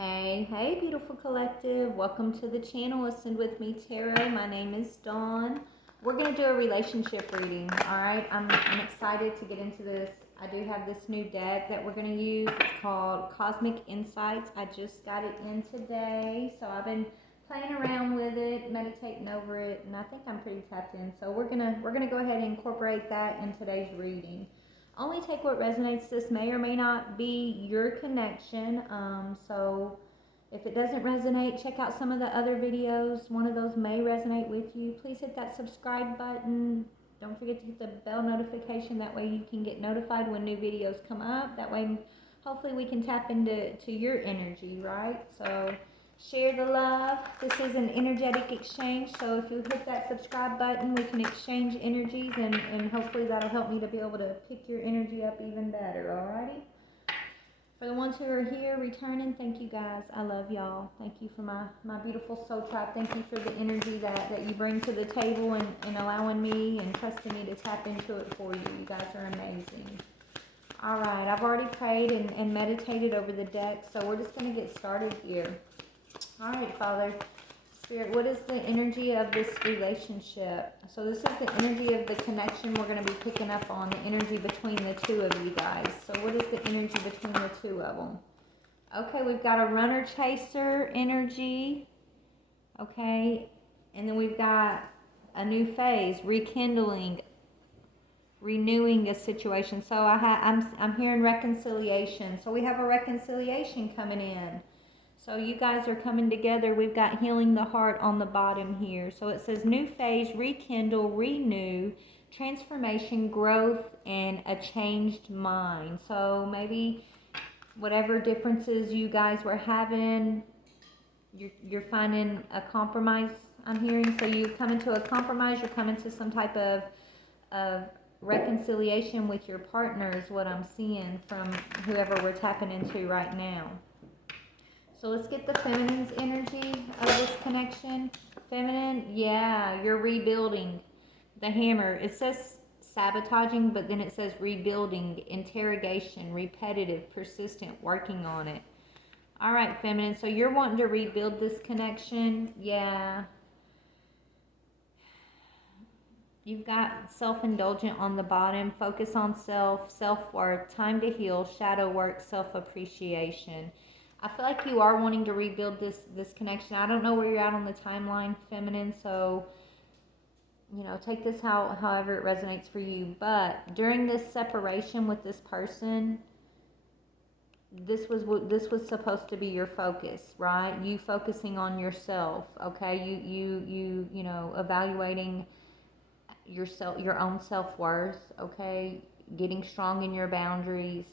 Hey, beautiful collective. Welcome to the channel. Ascend with me, Tarot. My name is Dawn. We're going to do a relationship reading, all right? I'm excited to get into this. I do have this new deck that we're going to use. It's called Cosmic Insights. I just got it in today, so I've been playing around with it, meditating over it, and I think I'm pretty tapped in. So we're gonna go ahead and incorporate that in today's reading. Only take what resonates. This may or may not be your connection. So if it doesn't resonate, check out some of the other videos. One of those may resonate with you. Please hit that subscribe button. Don't forget to hit the bell notification. That way you can get notified when new videos come up. That way, hopefully we can tap into your energy, right? So share the love. This is an energetic exchange, so if you hit that subscribe button, we can exchange energies, and hopefully that'll help me to be able to pick your energy up even better, alrighty? For the ones who are here returning, thank you guys. I love y'all. Thank you for my beautiful soul tribe. Thank you for the energy that you bring to the table and allowing me and trusting me to tap into it for you. You guys are amazing. Alright, I've already prayed and meditated over the deck, so we're just going to get started here. All right, Father, Spirit, what is the energy of this relationship? So this is the energy of the connection we're going to be picking up on, the energy between the two of you guys. So what is the energy between the two of them? Okay, we've got a runner-chaser energy. Okay, and then we've got a new phase, rekindling, renewing a situation. So I'm hearing reconciliation. So we have a reconciliation coming in. So you guys are coming together. We've got healing the heart on the bottom here. So it says new phase, rekindle, renew, transformation, growth, and a changed mind. So maybe whatever differences you guys were having, you're finding a compromise, I'm hearing. So you come into a compromise, you're coming to some type of reconciliation with your partner is what I'm seeing from whoever we're tapping into right now. So let's get the feminine's energy of this connection. Feminine, yeah, you're rebuilding. The hammer, it says sabotaging, but then it says rebuilding, interrogation, repetitive, persistent, working on it. All right, feminine, so you're wanting to rebuild this connection. Yeah. You've got self-indulgent on the bottom, focus on self, self-worth, time to heal, shadow work, self-appreciation. I feel like you are wanting to rebuild this connection. I don't know where you're at on the timeline, feminine, so take this however it resonates for you. But during this separation with this person, this was supposed to be your focus, right? You focusing on yourself, okay? You evaluating yourself, your own self-worth, okay? Getting strong in your boundaries,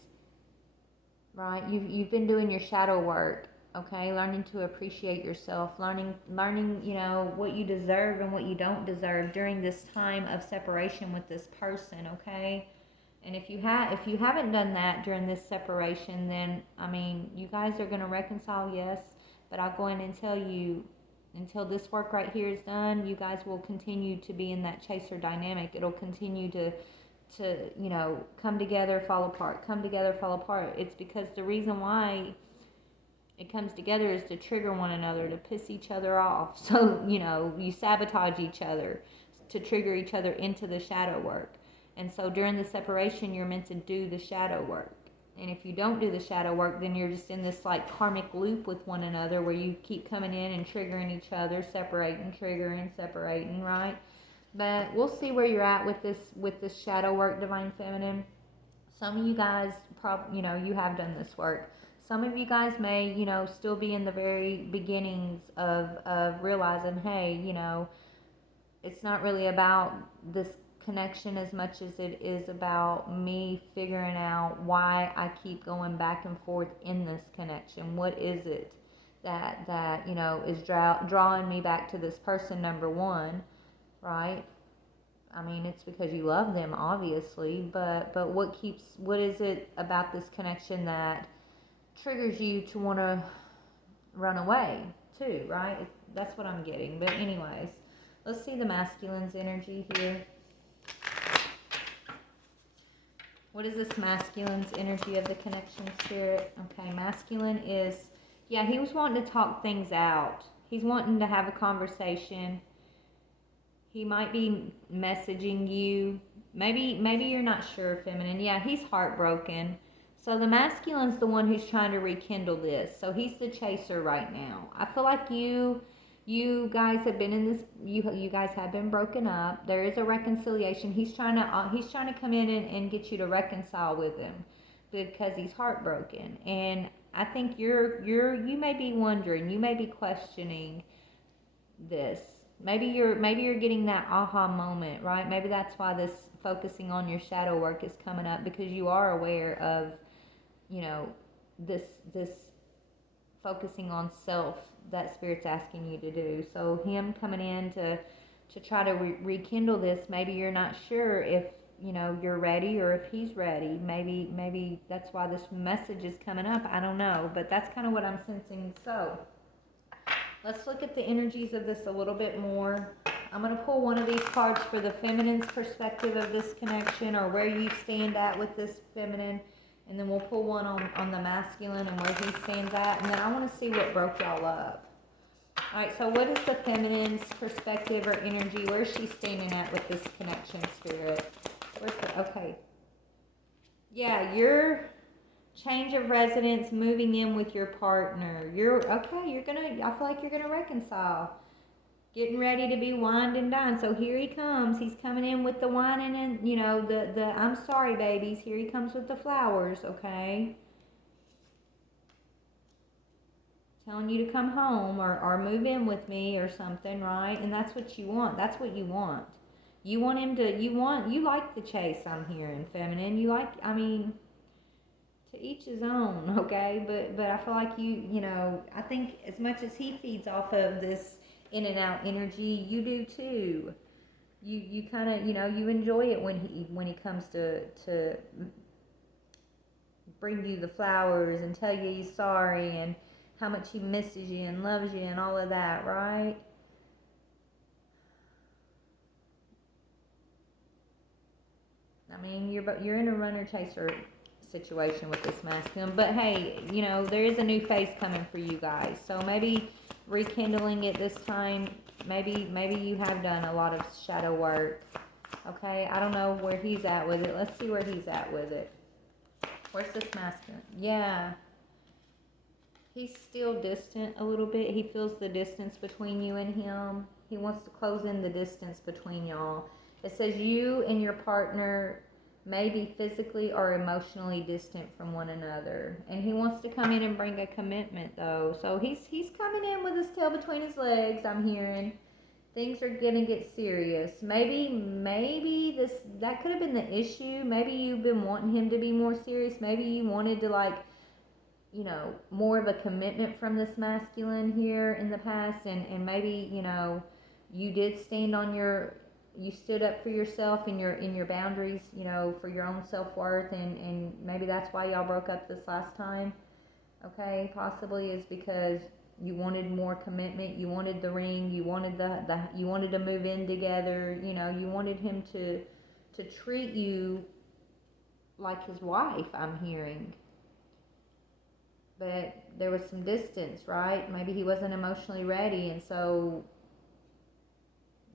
right? You've been doing your shadow work, okay? Learning to appreciate yourself, learning, what you deserve and what you don't deserve during this time of separation with this person, okay? And if you haven't done that during this separation, then you guys are going to reconcile, yes, but I'll go in and tell you, until this work right here is done, you guys will continue to be in that chaser dynamic. It'll continue to come together, fall apart, come together, fall apart. It's because the reason why it comes together is to trigger one another, to piss each other off. So, you sabotage each other to trigger each other into the shadow work. And so during the separation, you're meant to do the shadow work. And if you don't do the shadow work, then you're just in this like karmic loop with one another where you keep coming in and triggering each other, separating, triggering, separating, right? But we'll see where you're at with this shadow work, Divine Feminine. Some of you guys, you have done this work. Some of you guys may, still be in the very beginnings of realizing, hey, it's not really about this connection as much as it is about me figuring out why I keep going back and forth in this connection. What is it that is drawing me back to this person, number one, right? It's because you love them, obviously, but what is it about this connection that triggers you to want to run away too, right? That's what I'm getting. But anyways, let's see the masculine's energy here. What is this masculine's energy of the connection, Spirit? Okay, masculine is Yeah, he was wanting to talk things out. He's wanting to have a conversation. He might be messaging you. Maybe you're not sure, feminine. Yeah, he's heartbroken. So the masculine's the one who's trying to rekindle this. So he's the chaser right now. I feel like you guys have been in this you guys have been broken up. There is a reconciliation. He's trying to come in and get you to reconcile with him because he's heartbroken. And I think you may be wondering, you may be questioning this. Maybe you're getting that aha moment, right? Maybe that's why this focusing on your shadow work is coming up, because you are aware of, you know, this focusing on self that spirit's asking you to do. So him coming in to try to rekindle this, maybe you're not sure if, you know, you're ready or if he's ready. Maybe that's why this message is coming up. I don't know, but that's kind of what I'm sensing. So let's look at the energies of this a little bit more. I'm going to pull one of these cards for the feminine's perspective of this connection, or where you stand at with this feminine. And then we'll pull one on the masculine and where he stands at. And then I want to see what broke y'all up. Alright, so what is the feminine's perspective or energy? Where's she standing at with this connection, spirit? Okay. Yeah, you're change of residence, moving in with your partner. I feel like you're gonna reconcile. Getting ready to be wined and dined. So here he comes. He's coming in with the whining and, you know, the I'm sorry babies. Here he comes with the flowers, okay? Telling you to come home or move in with me or something, right? And that's what you want. That's what you want. You want him to, you like the chase, I'm hearing, feminine. To each his own, okay? But I feel like I think as much as he feeds off of this in and out energy, you do too. You kind of, you enjoy it when he comes to bring you the flowers and tell you he's sorry and how much he misses you and loves you and all of that, right? I mean, you're in a runner chaser situation with this masculine, but hey, there is a new phase coming for you guys. So maybe rekindling it this time. Maybe you have done a lot of shadow work. Okay, I don't know where he's at with it. Let's see where he's at with it. Where's this masculine? Yeah. He's still distant a little bit. He feels the distance between you and him. He wants to close in the distance between y'all. It says you and your partner may be physically or emotionally distant from one another. And he wants to come in and bring a commitment, though. So he's coming in with his tail between his legs, I'm hearing. Things are going to get serious. Maybe that could have been the issue. Maybe you've been wanting him to be more serious. Maybe you wanted to, more of a commitment from this masculine here in the past, and maybe, you did you stood up for yourself and your boundaries, for your own self-worth, and maybe that's why y'all broke up this last time, okay? Possibly is because you wanted more commitment, you wanted the ring, you wanted you wanted to move in together, you wanted him to treat you like his wife, I'm hearing. But there was some distance, right? Maybe he wasn't emotionally ready, and so,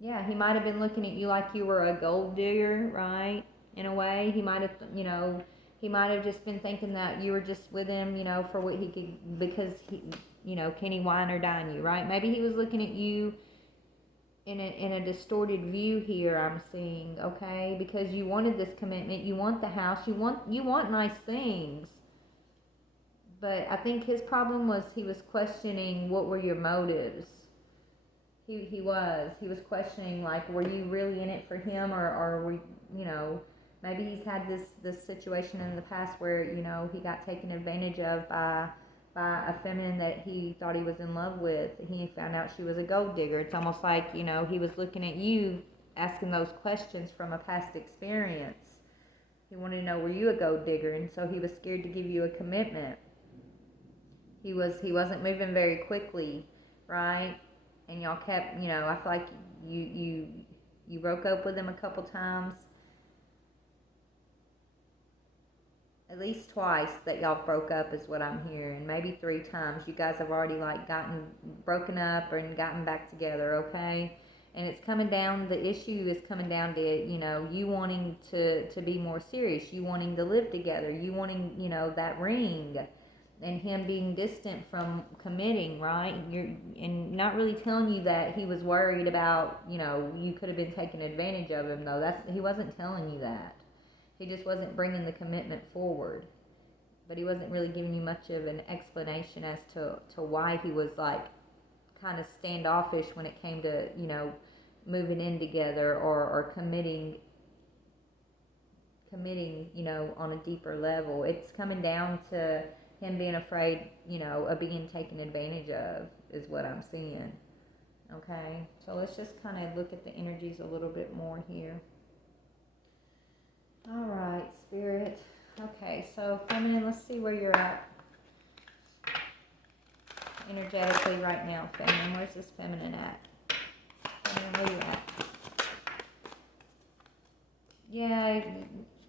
yeah, he might have been looking at you like you were a gold digger, right? In a way, he might have just been thinking that you were just with him, for what he could, because can he wine or dine you, right? Maybe he was looking at you in a distorted view here, I'm seeing, okay? Because you wanted this commitment, you want the house, you want nice things. But I think his problem was he was questioning what were your motives. He was questioning, like, were you really in it for him, or were, maybe he's had this situation in the past where, he got taken advantage of by a feminine that he thought he was in love with. He found out she was a gold digger. It's almost like, he was looking at you, asking those questions from a past experience. He wanted to know, were you a gold digger? And so he was scared to give you a commitment. He wasn't moving very quickly, right? And y'all kept, I feel like you broke up with him a couple times. At least twice that y'all broke up is what I'm hearing. Maybe 3 times. You guys have already like gotten broken up and gotten back together, okay? And it's coming down, the issue is coming down to, you wanting to be more serious, you wanting to live together, you wanting, that ring, and him being distant from committing, right? And not really telling you that he was worried about, you could have been taking advantage of him, though. He wasn't telling you that. He just wasn't bringing the commitment forward. But he wasn't really giving you much of an explanation as to why he was like kind of standoffish when it came to, moving in together or committing, on a deeper level. It's coming down to him being afraid, of being taken advantage of, is what I'm seeing. Okay, so let's just kind of look at the energies a little bit more here. All right, Spirit. Okay, so Feminine, let's see where you're at energetically right now, Feminine. Where's this Feminine at? Feminine, where you at? Yeah,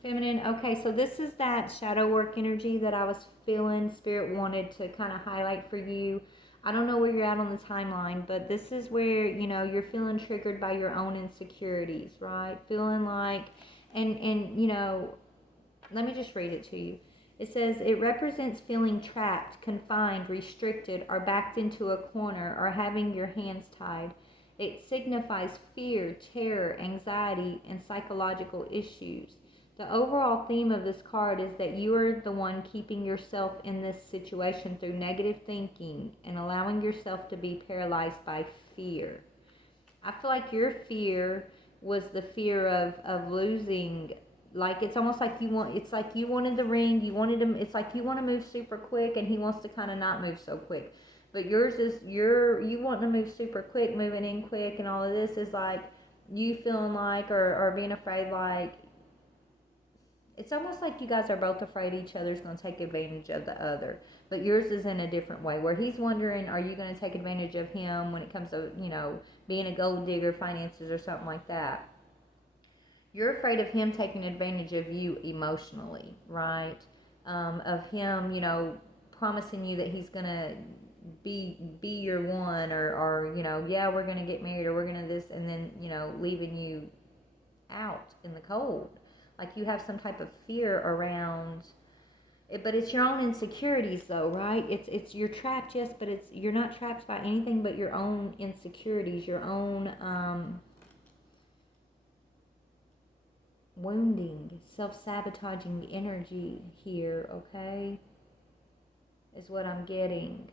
Feminine. Okay, so this is that shadow work energy that I was feeling Spirit wanted to kind of highlight for you. I don't know where you're at on the timeline, but this is where, you're feeling triggered by your own insecurities, right? Feeling like, and let me just read it to you. It says, it represents feeling trapped, confined, restricted, or backed into a corner, or having your hands tied. It signifies fear, terror, anxiety, and psychological issues. The overall theme of this card is that you are the one keeping yourself in this situation through negative thinking and allowing yourself to be paralyzed by fear. I feel like your fear was the fear of losing. Like, it's almost like it's like you wanted the ring, it's like you want to move super quick and he wants to kind of not move so quick. But yours is, you want to move super quick, moving in quick, and all of this is like you feeling like, or being afraid, like, it's almost like you guys are both afraid each other's going to take advantage of the other. But yours is in a different way, where he's wondering, are you going to take advantage of him when it comes to, being a gold digger, finances, or something like that. You're afraid of him taking advantage of you emotionally, right? Of him, promising you that he's going to be your one, or yeah, we're going to get married, or we're going to this, and then, leaving you out in the cold. Like you have some type of fear around it, but it's your own insecurities though, right? You're trapped, yes, but you're not trapped by anything but your own insecurities, your own wounding, self-sabotaging energy here, okay? Is what I'm getting.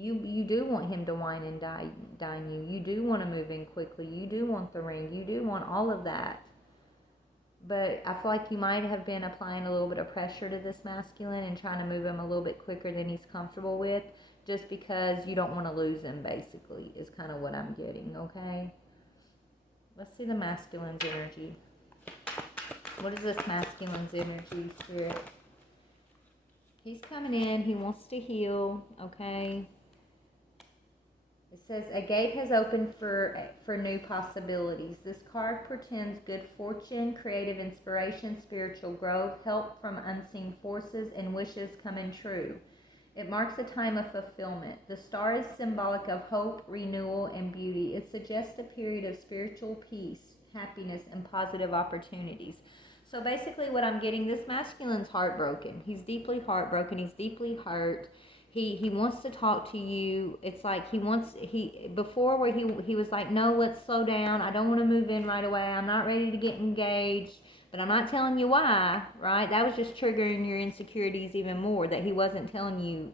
You do want him to wine and dine you. You do want to move in quickly. You do want the ring. You do want all of that. But I feel like you might have been applying a little bit of pressure to this masculine and trying to move him a little bit quicker than he's comfortable with, just because you don't want to lose him, basically, is kind of what I'm getting, okay? Let's see the masculine's energy. What is this masculine's energy, Spirit? He's coming in. He wants to heal, okay? It says, a gate has opened for new possibilities. This card portends good fortune, creative inspiration, spiritual growth, help from unseen forces, and wishes coming true. It marks a time of fulfillment. The star is symbolic of hope, renewal, and beauty. It suggests a period of spiritual peace, happiness, and positive opportunities. So basically what I'm getting, this masculine's heartbroken. He's deeply heartbroken. He's deeply hurt. He wants to talk to you. It's like before where he was like, no, let's slow down. I don't want to move in right away. I'm not ready to get engaged, but I'm not telling you why, right? That was just triggering your insecurities even more, that he wasn't telling you,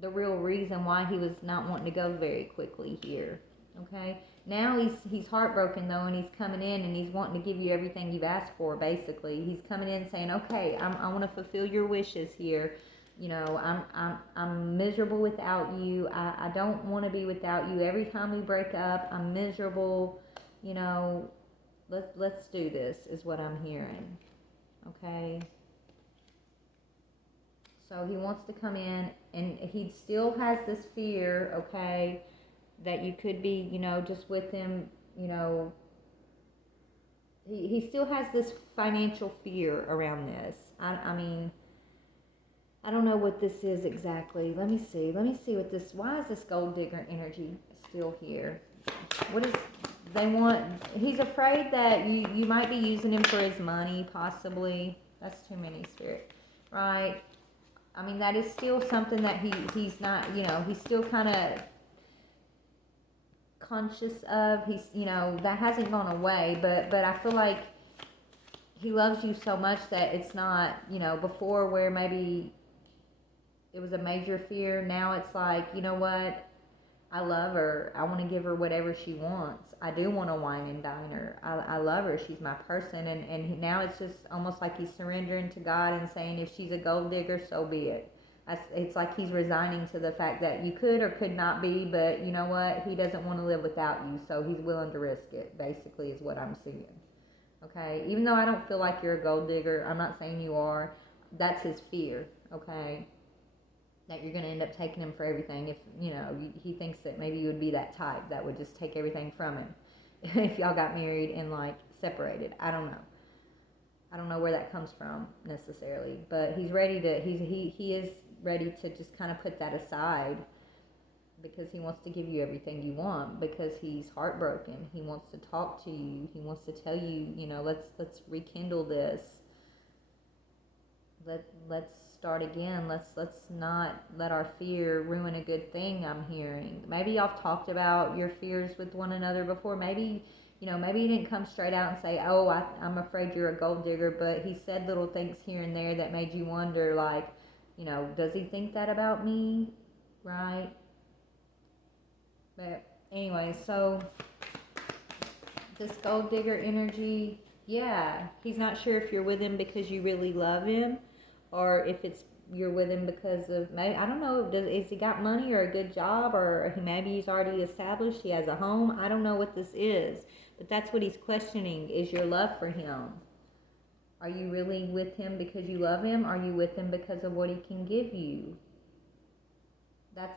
the real reason why he was not wanting to go very quickly here, okay? Now he's heartbroken though, and he's coming in and he's wanting to give you everything you've asked for, basically. He's coming in saying, okay, I want to fulfill your wishes here. I'm miserable without you. I don't want to be without you. Every time we break up, I'm miserable. Let's do this, is what I'm hearing. Okay? So he wants to come in, and he still has this fear, okay, that you could be, just with him, he still has this financial fear around this. I mean, I don't know what this is exactly. Let me see. Let me see what this. Why is this gold digger energy still here? What is they want? He's afraid that you might be using him for his money, possibly. That's too many, Spirit. Right? I mean, that is still something that he's not. You know, he's still kind of conscious of. He's, you know, that hasn't gone away, but I feel like he loves you so much that it's not, you know, before where maybe it was a major fear. Now it's like, you know what? I love her. I want to give her whatever she wants. I do want to wine and dine her. I love her. She's my person. And now it's just almost like he's surrendering to God and saying, if she's a gold digger, so be it. It's like he's resigning to the fact that you could or could not be, but you know what? He doesn't want to live without you, so he's willing to risk it, basically, is what I'm seeing. Okay? Even though I don't feel like you're a gold digger, I'm not saying you are. That's his fear, okay? That you're going to end up taking him for everything if, you know, he thinks that maybe you would be that type that would just take everything from him if y'all got married and, like, separated. I don't know. I don't know where that comes from necessarily, but he's ready to, he is ready to just kind of put that aside because he wants to give you everything you want, because he's heartbroken. He wants to talk to you. He wants to tell you, you know, let's rekindle this. Let's start again. Let's not let our fear ruin a good thing. I'm hearing. Maybe y'all talked about your fears with one another before. Maybe, you know, maybe he didn't come straight out and say, "Oh, I'm afraid you're a gold digger," but he said little things here and there that made you wonder, like, you know, does he think that about me? Right? But anyway, so this gold digger energy, yeah, he's not sure if you're with him because you really love him, or if it's you're with him because of, maybe, I don't know, is he got money or a good job, or maybe he's already established, he has a home. I don't know what this is, but that's what he's questioning, is your love for him. Are you really with him because you love him? Are you with him because of what he can give you?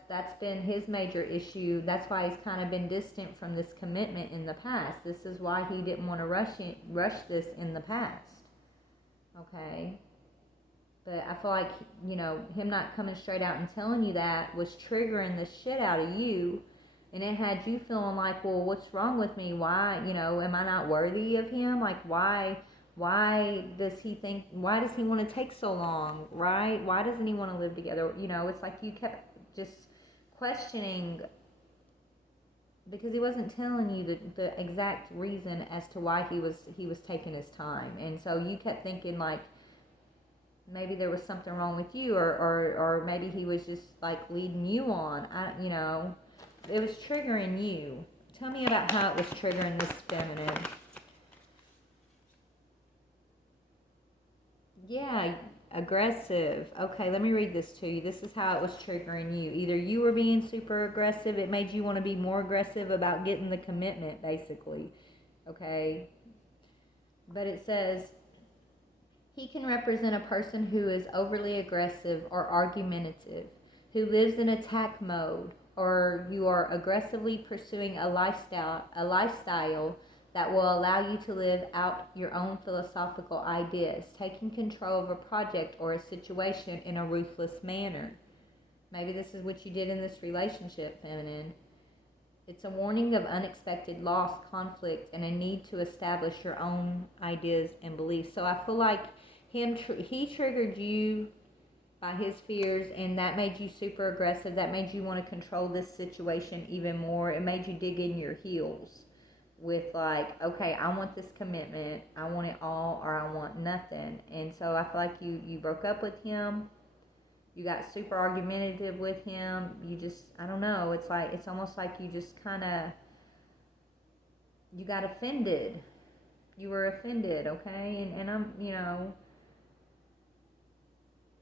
That's been his major issue. That's why he's kind of been distant from this commitment in the past. This is why he didn't want to rush this in the past. Okay? But I feel like, you know, him not coming straight out and telling you that was triggering the shit out of you. And it had you feeling like, well, what's wrong with me? Why, you know, am I not worthy of him? Like, why does he think, why does he want to take so long, right? Why doesn't he want to live together? You know, it's like you kept just questioning, because he wasn't telling you the exact reason as to why he was taking his time. And so you kept thinking, like, maybe there was something wrong with you, or maybe he was just like leading you on. You know, it was triggering you. Tell me about how it was triggering this feminine. Yeah, aggressive. Okay, let me read this to you. This is how it was triggering you. Either you were being super aggressive, it made you want to be more aggressive about getting the commitment, basically. Okay? But it says, he can represent a person who is overly aggressive or argumentative, who lives in attack mode, or you are aggressively pursuing a lifestyle that will allow you to live out your own philosophical ideas, taking control of a project or a situation in a ruthless manner. Maybe this is what you did in this relationship, feminine. It's a warning of unexpected loss, conflict, and a need to establish your own ideas and beliefs. So I feel like he triggered you by his fears, and that made you super aggressive. That made you want to control this situation even more. It made you dig in your heels with, like, okay, I want this commitment. I want it all, or I want nothing. And so I feel like you broke up with him. You got super argumentative with him. You just, I don't know. It's like, it's almost like you just kind of, you got offended. You were offended, okay? And I'm, you know,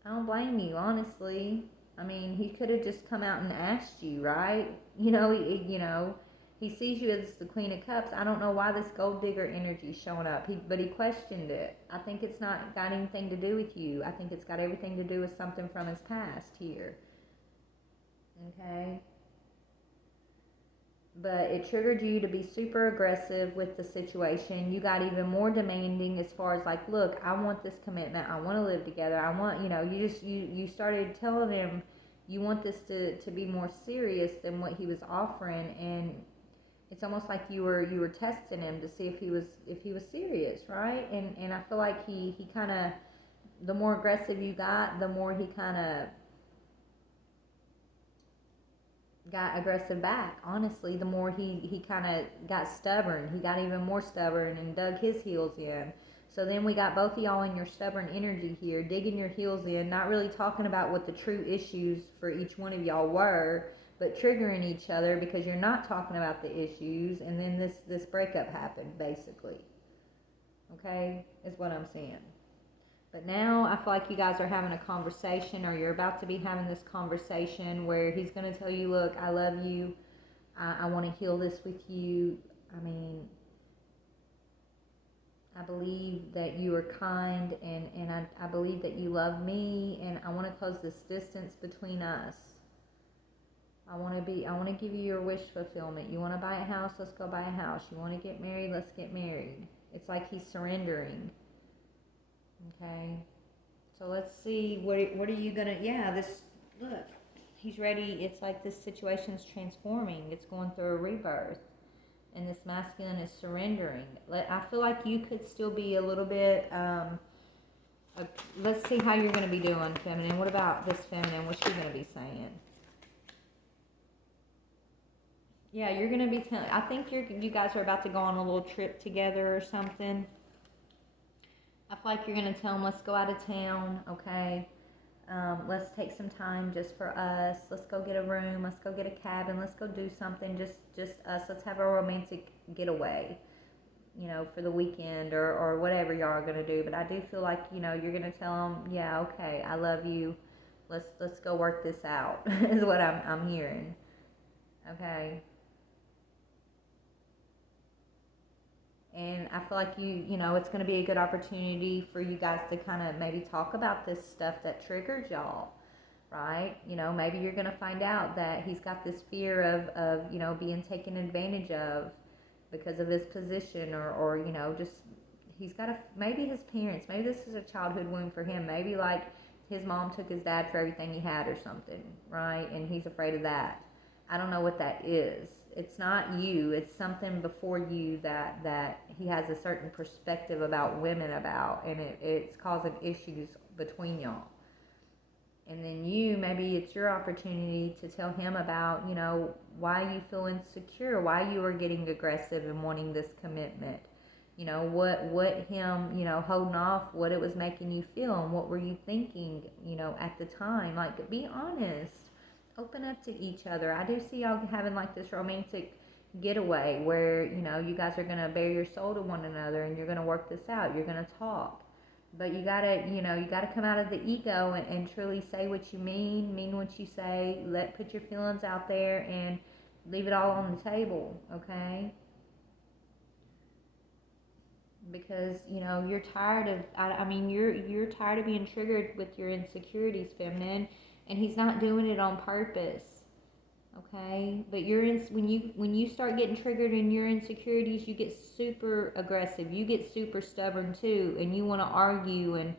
I don't blame you, honestly. I mean, he could have just come out and asked you, right? You know, he sees you as the Queen of Cups. I don't know why this gold digger energy is showing up, but he questioned it. I think it's not got anything to do with you. I think it's got everything to do with something from his past here. Okay? but it triggered you to be super aggressive with the situation. You got even more demanding as far as like, look, I want this commitment. I want to live together. I want, you started telling him you want this to be more serious than what he was offering, and it's almost like you were testing him to see if he was serious, right? And I feel like he kind of, the more aggressive you got, the more he kind of got aggressive back. Honestly, the more he kind of got stubborn. He got even more stubborn and dug his heels in. So then we got both of y'all in your stubborn energy here, digging your heels in, not really talking about what the true issues for each one of y'all were, but triggering each other because you're not talking about the issues, and then this breakup happened, basically. Okay, is what I'm saying. But now I feel like you guys are having a conversation, or you're about to be having this conversation where he's going to tell you, look, I love you. I want to heal this with you. I mean, I believe that you are kind, and I believe that you love me, and I want to close this distance between us. I want to give you your wish fulfillment. You want to buy a house? Let's go buy a house. You want to get married? Let's get married. It's like he's surrendering. Okay. So let's see, what are you gonna, look, he's ready. It's like this situation's transforming. It's going through a rebirth. And this masculine is surrendering. I feel like you could still be a little bit, let's see how you're going to be doing, feminine. What about this feminine? What's she going to be saying? Yeah, you're going to be telling, I think you guys are about to go on a little trip together or something. I feel like you're going to tell him, let's go out of town, okay? Let's take some time just for us. Let's go get a room. Let's go get a cabin. Let's go do something. Just us. Let's have a romantic getaway, for the weekend or whatever y'all are going to do. But I do feel like, you're going to tell him, yeah, okay, I love you. Let's go work this out is what I'm hearing. Okay. And I feel like it's going to be a good opportunity for you guys to kind of maybe talk about this stuff that triggered y'all, right? Maybe you're going to find out that he's got this fear of being taken advantage of because of his position, or just, he's got maybe his parents, maybe this is a childhood wound for him. Maybe like his mom took his dad for everything he had or something, right? And he's afraid of that. I don't know what that is. It's not you. It's something before you that he has a certain perspective about women about, and it's causing issues between y'all. And then maybe it's your opportunity to tell him about, why you feel insecure, why you are getting aggressive and wanting this commitment. What him, holding off, what it was making you feel, and what were you thinking, at the time. Like, be honest. Open up to each other. I do see y'all having like this romantic getaway where, you guys are going to bare your soul to one another, and you're going to work this out. You're going to talk. But you got to come out of the ego and truly say what you mean what you say, put your feelings out there and leave it all on the table, okay? Because, you're tired of, you're tired of being triggered with your insecurities, feminine. And he's not doing it on purpose, okay? But when you start getting triggered in your insecurities, you get super aggressive. You get super stubborn too, and you want to argue, and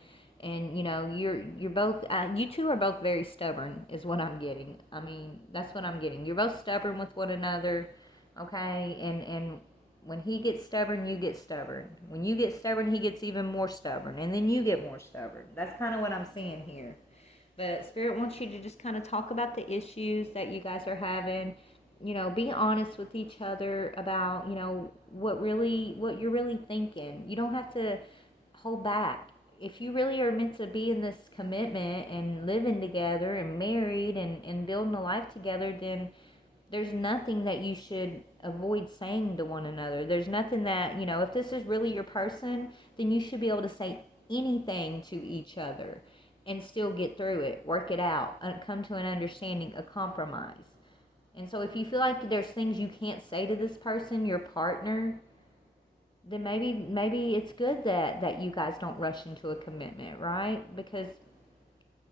you're both you two are both very stubborn, is what I'm getting. That's what I'm getting. You're both stubborn with one another, okay? And when he gets stubborn, you get stubborn. When you get stubborn, he gets even more stubborn, and then you get more stubborn. That's kind of what I'm seeing here. But Spirit wants you to just kind of talk about the issues that you guys are having. Be honest with each other about, what you're really thinking. You don't have to hold back. If you really are meant to be in this commitment and living together and married and building a life together, then there's nothing that you should avoid saying to one another. There's nothing that, if this is really your person, then you should be able to say anything to each other and still get through it, work it out, come to an understanding, a compromise. And so if you feel like there's things you can't say to this person, your partner, then maybe it's good that you guys don't rush into a commitment, right? Because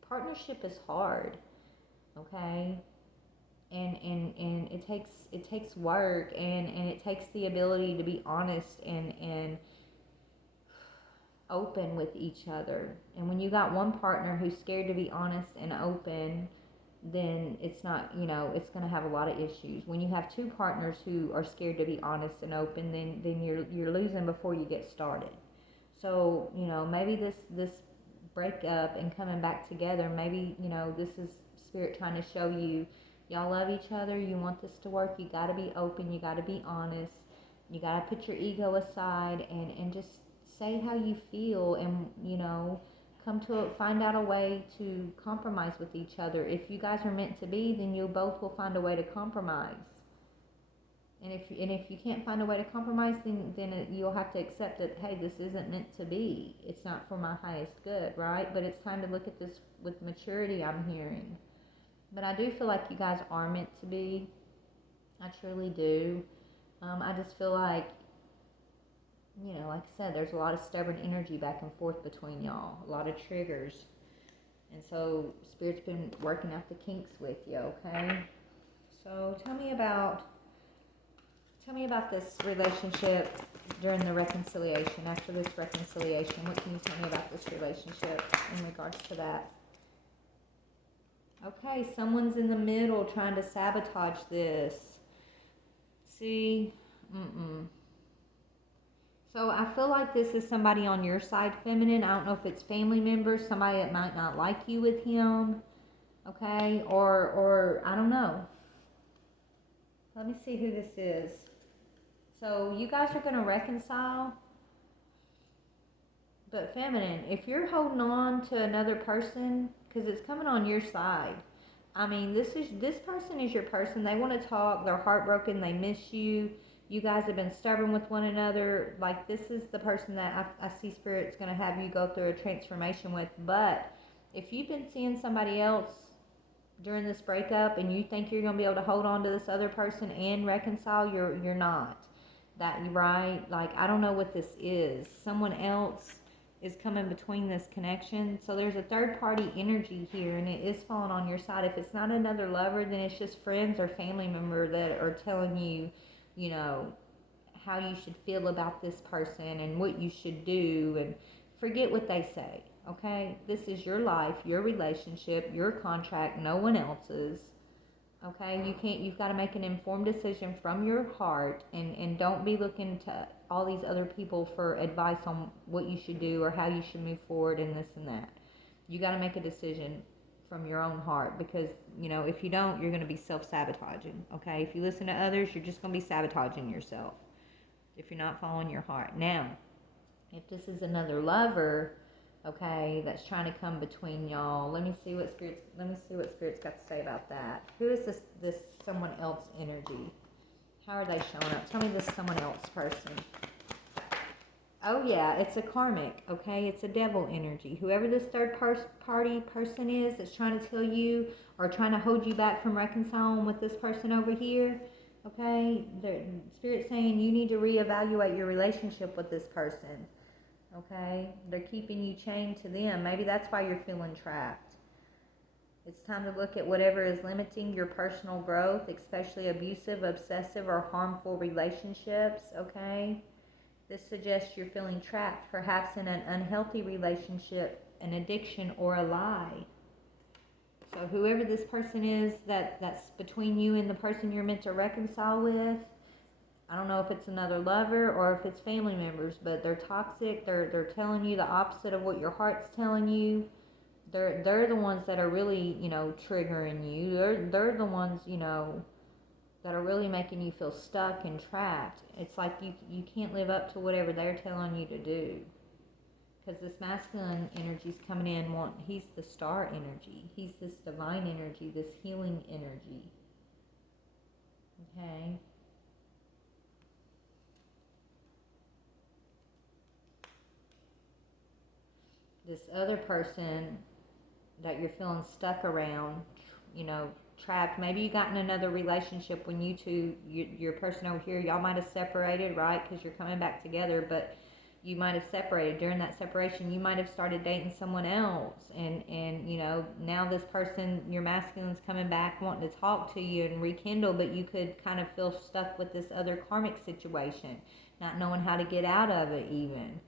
partnership is hard, okay? and it takes work, and it takes the ability to be honest and open with each other. And when you got one partner who's scared to be honest and open, then it's not, it's going to have a lot of issues. When you have two partners who are scared to be honest and open, then you're losing before you get started. So, maybe this breakup and coming back together, maybe, this is spirit trying to show you, y'all love each other, you want this to work, you got to be open, you got to be honest, you got to put your ego aside, and just say how you feel, and find out a way to compromise with each other. If you guys are meant to be, then you both will find a way to compromise. And if you can't find a way to compromise, then you'll have to accept that, hey, this isn't meant to be. It's not for my highest good, right? But it's time to look at this with maturity, I'm hearing. But I do feel like you guys are meant to be. I truly do. I just feel like, like I said, there's a lot of stubborn energy back and forth between y'all, a lot of triggers. And so Spirit's been working out the kinks with you, okay? So tell me about this relationship during the reconciliation, after this reconciliation. What can you tell me about this relationship in regards to that? Okay, someone's in the middle trying to sabotage this. See? So I feel like this is somebody on your side, feminine. I don't know if it's family members, somebody that might not like you with him, okay? Or I don't know. Let me see who this is. So you guys are going to reconcile. But feminine, if you're holding on to another person, because it's coming on your side. I mean, this person is your person. They want to talk. They're heartbroken. They miss you. You guys have been stubborn with one another. Like, this is the person that I see Spirit's going to have you go through a transformation with. But if you've been seeing somebody else during this breakup and you think you're going to be able to hold on to this other person and reconcile, you're not. Right? Like, I don't know what this is. Someone else is coming between this connection. So there's a third party energy here, and it is falling on your side. If it's not another lover, then it's just friends or family member that are telling you, how you should feel about this person and what you should do, and forget what they say, okay? This is your life, your relationship, your contract, no one else's. Okay, you've got to make an informed decision from your heart, and don't be looking to all these other people for advice on what you should do or how you should move forward and this and that. You got to make a decision from your own heart, because, if you don't, you're going to be self-sabotaging, okay? If you listen to others, you're just going to be sabotaging yourself if you're not following your heart. Now, if this is another lover, okay, that's trying to come between y'all. Let me see what Spirit's got to say about that. Who is this someone else energy? How are they showing up? Tell me this someone else person. Oh yeah, it's a karmic, okay? It's a devil energy. Whoever this third party person is that's trying to tell you or trying to hold you back from reconciling with this person over here, okay? Spirit's saying you need to reevaluate your relationship with this person. Okay, they're keeping you chained to them. Maybe that's why you're feeling trapped. It's time to look at whatever is limiting your personal growth, especially abusive, obsessive, or harmful relationships, okay? This suggests you're feeling trapped, perhaps in an unhealthy relationship, an addiction, or a lie. So whoever this person is that's between you and the person you're meant to reconcile with, I don't know if it's another lover or if it's family members, but they're toxic. They're telling you the opposite of what your heart's telling you. They're the ones that are really, triggering you. They're the ones, that are really making you feel stuck and trapped. It's like you can't live up to whatever they're telling you to do. Because this masculine energy's coming in, he's the star energy. He's this divine energy, this healing energy. Okay? This other person that you're feeling stuck around, trapped. Maybe you got in another relationship when your person over here, y'all might have separated, right? Because you're coming back together, but you might have separated. During that separation, you might have started dating someone else, and you know, now this person, your masculine's coming back wanting to talk to you and rekindle, but you could kind of feel stuck with this other karmic situation, not knowing how to get out of it even.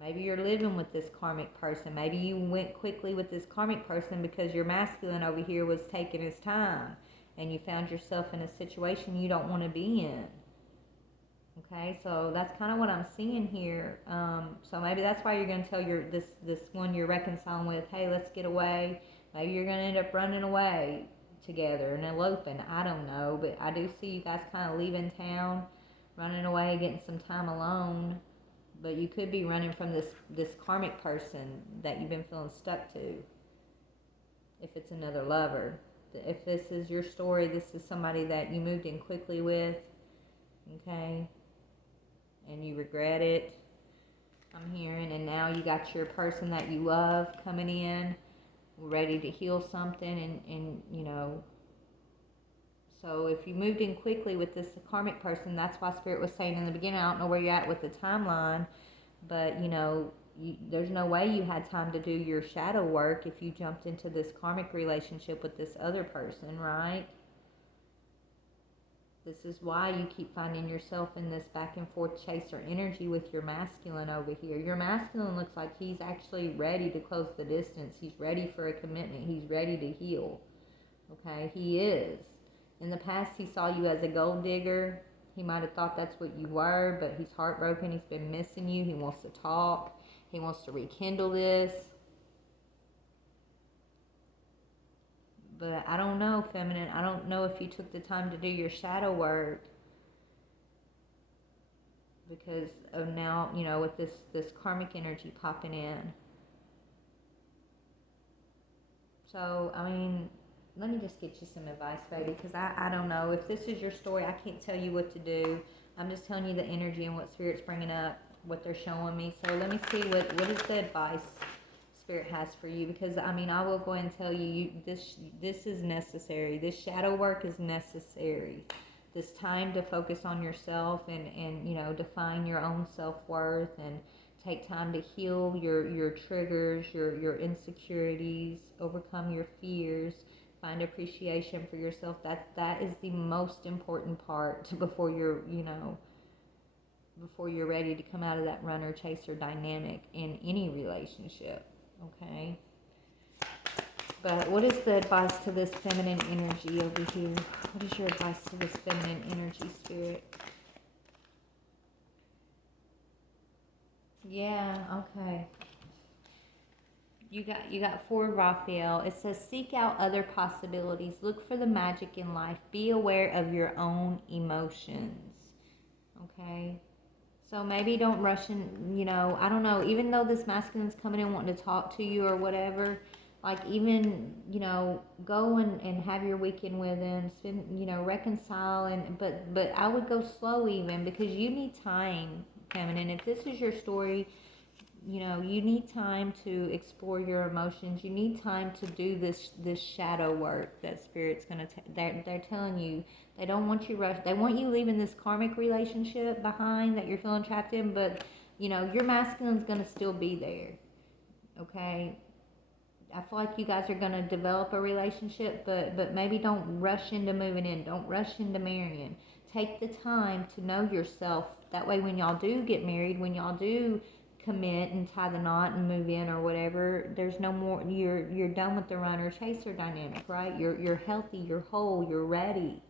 Maybe you're living with this karmic person. Maybe you went quickly with this karmic person because your masculine over here was taking his time, and you found yourself in a situation you don't want to be in. Okay, so that's kind of what I'm seeing here. So maybe that's why you're going to tell this one you're reconciling with, hey, let's get away. Maybe you're going to end up running away together and eloping. I don't know, but I do see you guys kind of leaving town, running away, getting some time alone. But you could be running from this karmic person that you've been feeling stuck to. If it's another lover, if this is your story, this is somebody that you moved in quickly with. Okay. And you regret it, I'm hearing, and now you got your person that you love coming in, ready to heal something, and you know, so if you moved in quickly with this karmic person, that's why Spirit was saying in the beginning, I don't know where you're at with the timeline, but you know, there's no way you had time to do your shadow work if you jumped into this karmic relationship with this other person, right? This is why you keep finding yourself in this back and forth chaser energy with your masculine over here. Your masculine looks like he's actually ready to close the distance. He's ready for a commitment. He's ready to heal. Okay, he is. In the past, he saw you as a gold digger. He might have thought that's what you were, but he's heartbroken. He's been missing you. He wants to talk. He wants to rekindle this. But I don't know, feminine. I don't know if you took the time to do your shadow work, because of now, you know, with this karmic energy popping in. So, I mean, let me just get you some advice, baby, because I don't know. If this is your story, I can't tell you what to do. I'm just telling you the energy and what Spirit's bringing up, what they're showing me. So let me see what is the advice Spirit has for you, because I mean, I will go ahead and tell you, this is necessary. This shadow work is necessary. This time to focus on yourself and you know, define your own self-worth, and take time to heal your triggers, your insecurities, overcome your fears, find appreciation for yourself. That is the most important part before you're, you know, before you're ready to come out of that runner chaser dynamic in any relationship. Okay, but what is the advice to this feminine energy over here? What is your advice to this feminine energy, Spirit? Yeah, okay. You got 4 Raphael. It says seek out other possibilities. Look for the magic in life. Be aware of your own emotions. Okay. So maybe don't rush in, you know, I don't know, even though this masculine's coming in wanting to talk to you or whatever, like even, you know, go and have your weekend with him, spend, you know, reconcile, but I would go slow even, because you need time, feminine. If this is your story, you know, you need time to explore your emotions. You need time to do this shadow work that Spirit's going to they're telling you. They don't want you rushed. They want you leaving this karmic relationship behind that you're feeling trapped in, but you know, your masculine's going to still be there. Okay? I feel like you guys are going to develop a relationship, but maybe don't rush into moving in. Don't rush into marrying. Take the time to know yourself. That way when y'all do get married, when y'all do commit and tie the knot and move in or whatever, there's no more, you're done with the runner chaser dynamic, right? You're healthy, you're whole, you're ready.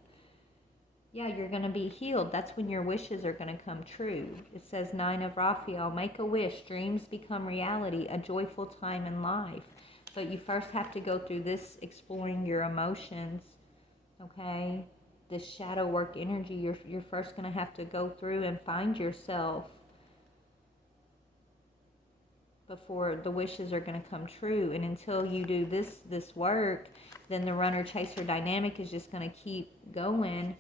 Yeah, you're going to be healed. That's when your wishes are going to come true. It says 9 of Raphael, make a wish, dreams become reality, a joyful time in life. But you first have to go through this exploring your emotions, okay? This shadow work energy, you're first going to have to go through and find yourself before the wishes are going to come true. And until you do this work, then the runner chaser dynamic is just going to keep going.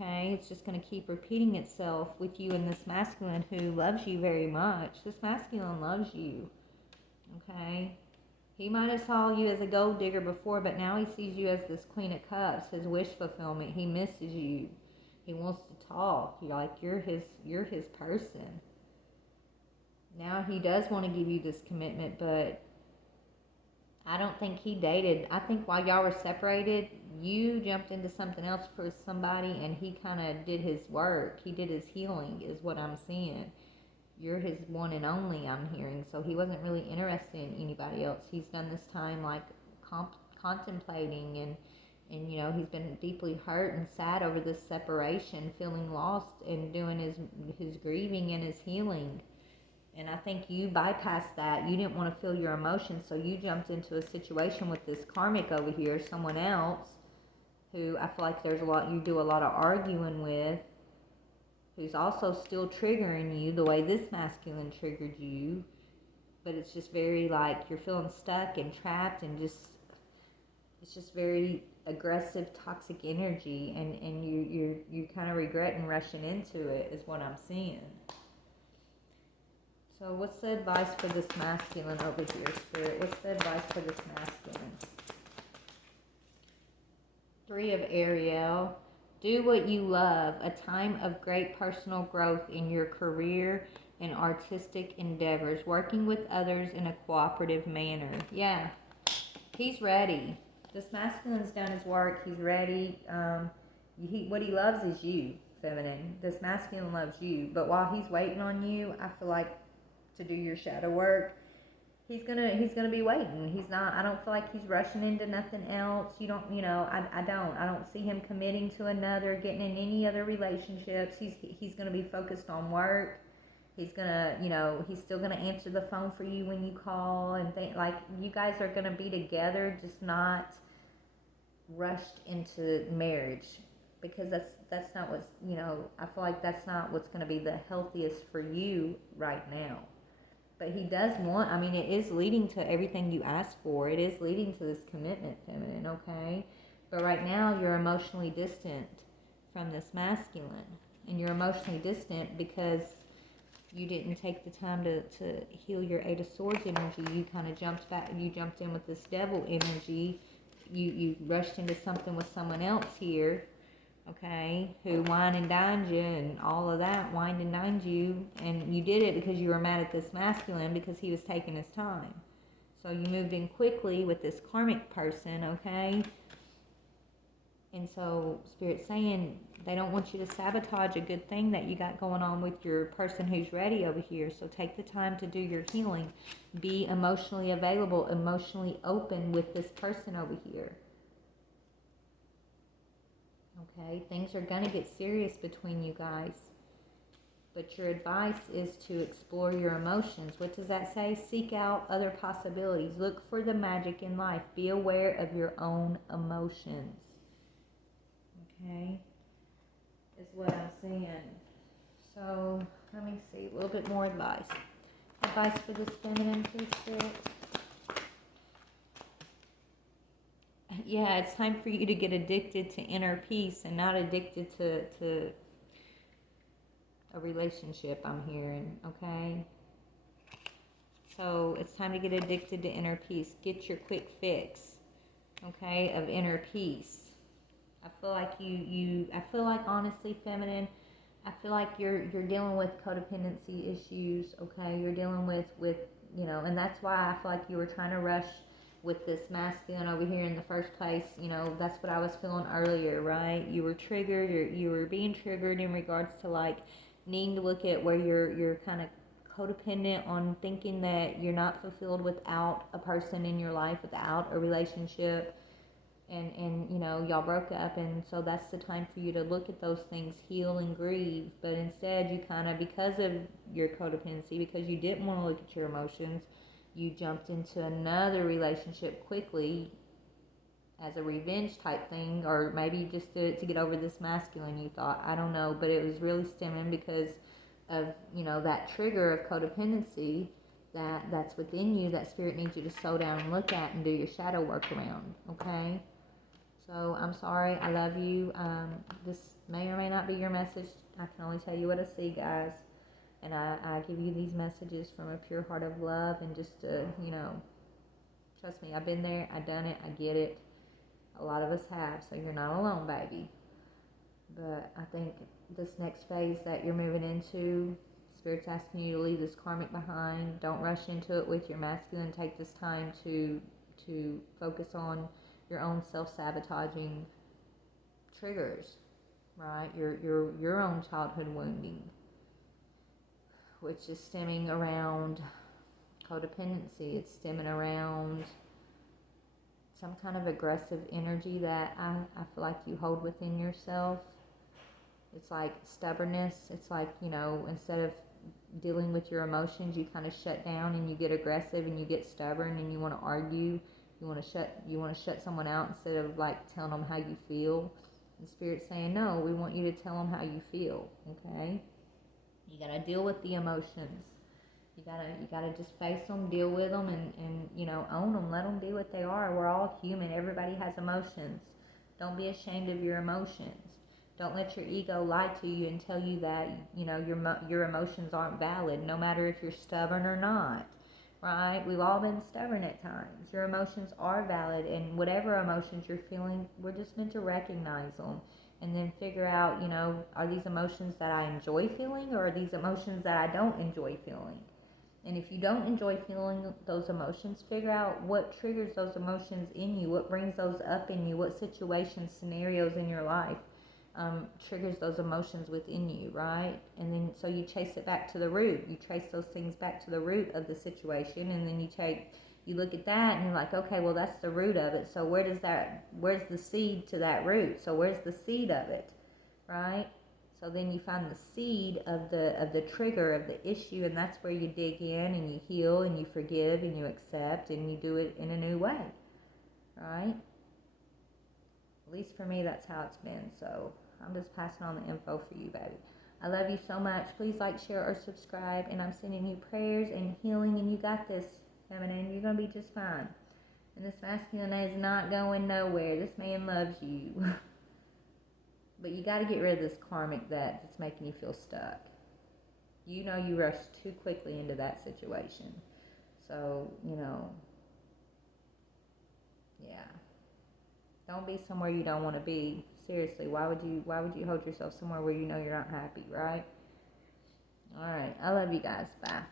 Okay, it's just going to keep repeating itself with you and this masculine who loves you very much. This masculine loves you. Okay, he might have saw you as a gold digger before, but now he sees you as this Queen of Cups, his wish fulfillment. He misses you. He wants to talk. You're his person. Now he does want to give you this commitment, but I don't think he dated. I think while y'all were separated, you jumped into something else for somebody, and he kind of did his work. He did his healing, is what I'm seeing. You're his one and only, I'm hearing. So he wasn't really interested in anybody else. He's done this time like contemplating, and he's been deeply hurt and sad over this separation, feeling lost, and doing his grieving and his healing. And I think you bypassed that. You didn't want to feel your emotions, so you jumped into a situation with this karmic over here, someone else who I feel like you do a lot of arguing with, who's also still triggering you the way this masculine triggered you. But it's just very like you're feeling stuck and trapped, and it's just very aggressive, toxic energy, and you kind of regretting rushing into it is what I'm seeing. So what's the advice for this masculine over here, Spirit? What's the advice for this masculine? 3 of Ariel. Do what you love. A time of great personal growth in your career and artistic endeavors. Working with others in a cooperative manner. Yeah, he's ready. This masculine's done his work. He's ready. What he loves is you, feminine. This masculine loves you. But while he's waiting on you, I feel like to do your shadow work, he's gonna be waiting. I don't feel like he's rushing into nothing else. I don't see him committing to another, getting in any other relationships. He's gonna be focused on work. He's still gonna answer the phone for you when you call, and like you guys are gonna be together, just not rushed into marriage, because that's not what's, I feel like that's not what's gonna be the healthiest for you right now. But he does want, it is leading to everything you asked for. It is leading to this commitment, feminine, okay? But right now, you're emotionally distant from this masculine. And you're emotionally distant because you didn't take the time to heal your 8 of Swords energy. You kind of jumped in with this devil energy. You rushed into something with someone else here, okay, who wined and dined you and all of that, wined and dined you, and you did it because you were mad at this masculine because he was taking his time. So you moved in quickly with this karmic person, okay? And so Spirit's saying they don't want you to sabotage a good thing that you got going on with your person who's ready over here. So take the time to do your healing. Be emotionally available, emotionally open with this person over here. Okay, things are going to get serious between you guys. But your advice is to explore your emotions. What does that say? Seek out other possibilities. Look for the magic in life. Be aware of your own emotions. Okay, is what I'm seeing. So, let me see. A little bit more advice. Advice for this feminine, please, Spirit. Yeah, it's time for you to get addicted to inner peace and not addicted to a relationship, I'm hearing, okay? So it's time to get addicted to inner peace. Get your quick fix, okay, of inner peace. I feel like honestly, feminine, I feel like you're dealing with codependency issues, okay? You're dealing with and that's why I feel like you were trying to rush with this masculine over here in the first place. That's what I was feeling earlier, right? You were triggered, you were being triggered in regards to like needing to look at where you're kind of codependent on thinking that you're not fulfilled without a person in your life, without a relationship, and y'all broke up, and so that's the time for you to look at those things, heal and grieve. But instead, you kind of, because of your codependency, because you didn't want to look at your emotions, you jumped into another relationship quickly as a revenge type thing, or maybe just to get over this masculine, you thought. I don't know, but it was really stemming because of, that trigger of codependency that's within you, that Spirit needs you to slow down and look at and do your shadow work around, okay? So I'm sorry, I love you. This may or may not be your message. I can only tell you what I see, guys. And I give you these messages from a pure heart of love, and just to, trust me, I've been there, I've done it, I get it. A lot of us have, so you're not alone, baby. But I think this next phase that you're moving into, Spirit's asking you to leave this karmic behind. Don't rush into it with your masculine. Take this time to focus on your own self-sabotaging triggers, right? Your own childhood wounding, which is stemming around codependency. It's stemming around some kind of aggressive energy that I feel like you hold within yourself. It's like stubbornness. It's like, you know, instead of dealing with your emotions, you kind of shut down and you get aggressive and you get stubborn and you want to argue. You want to shut someone out instead of like telling them how you feel. And Spirit's saying, no, we want you to tell them how you feel, okay? You got to deal with the emotions. You gotta just face them, deal with them, and you know, own them. Let them be what they are. We're all human. Everybody has emotions. Don't be ashamed of your emotions. Don't let your ego lie to you and tell you that, you know, your emotions aren't valid, no matter if you're stubborn or not. Right? We've all been stubborn at times. Your emotions are valid, and whatever emotions you're feeling, we're just meant to recognize them and then figure out, you know, are these emotions that I enjoy feeling, or are these emotions that I don't enjoy feeling? And if you don't enjoy feeling those emotions, figure out what triggers those emotions in you, what brings those up in you, what situations, scenarios in your life triggers those emotions within you, right? And then so you chase it back to the root. You trace those things back to the root of the situation, and then you look at that and you're like, okay, well, that's the root of it. So where's the seed to that root? So where's the seed of it, right? So then you find the seed of the trigger of the issue, and that's where you dig in and you heal and you forgive and you accept and you do it in a new way, right? At least for me, that's how it's been. So I'm just passing on the info for you, baby. I love you so much. Please like, share, or subscribe, and I'm sending you prayers and healing, and you got this, feminine. You're gonna be just fine. And this masculine is not going nowhere. This man loves you. But you got to get rid of this karmic that's making you feel stuck. You know you rushed too quickly into that situation. So, you know, yeah. Don't be somewhere you don't want to be. Seriously, why would you hold yourself somewhere where you know you're not happy, right? All right. I love you guys. Bye.